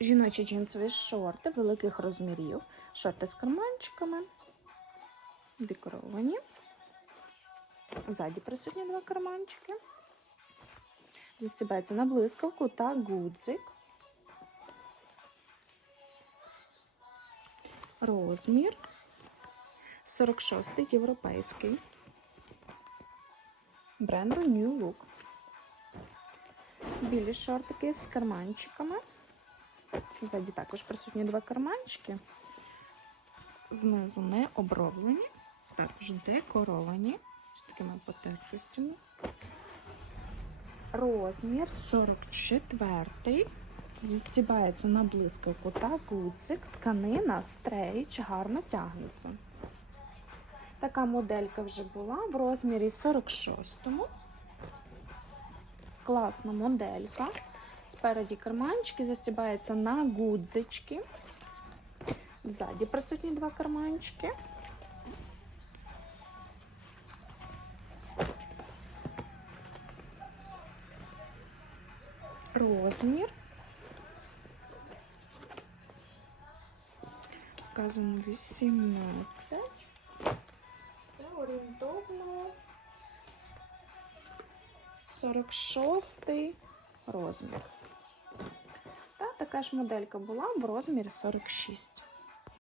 Жіночі джинсові шорти великих розмірів. Шорти з карманчиками. Декоровані. Ззаді присутні два карманчики. Застібається на блискавку та гудзик. Розмір 46 європейський. Бренду New Look. Білі шортики з карманчиками. Ззаді також присутні два карманчики. Знизу не оброблені, також декоровані з такими потертостями. Розмір 44. Застібається на блискавку та гудзик. Тканина стрейч гарно тягнеться. Така моделька вже була в розмірі 46. Класна моделька. Спереді карманчики застібається на гудзички. Ззаді присутні два карманчики. Розмір. Вказано 18. Це орієнтовно 46 Розмір. Та така ж моделька була в розмірі 46.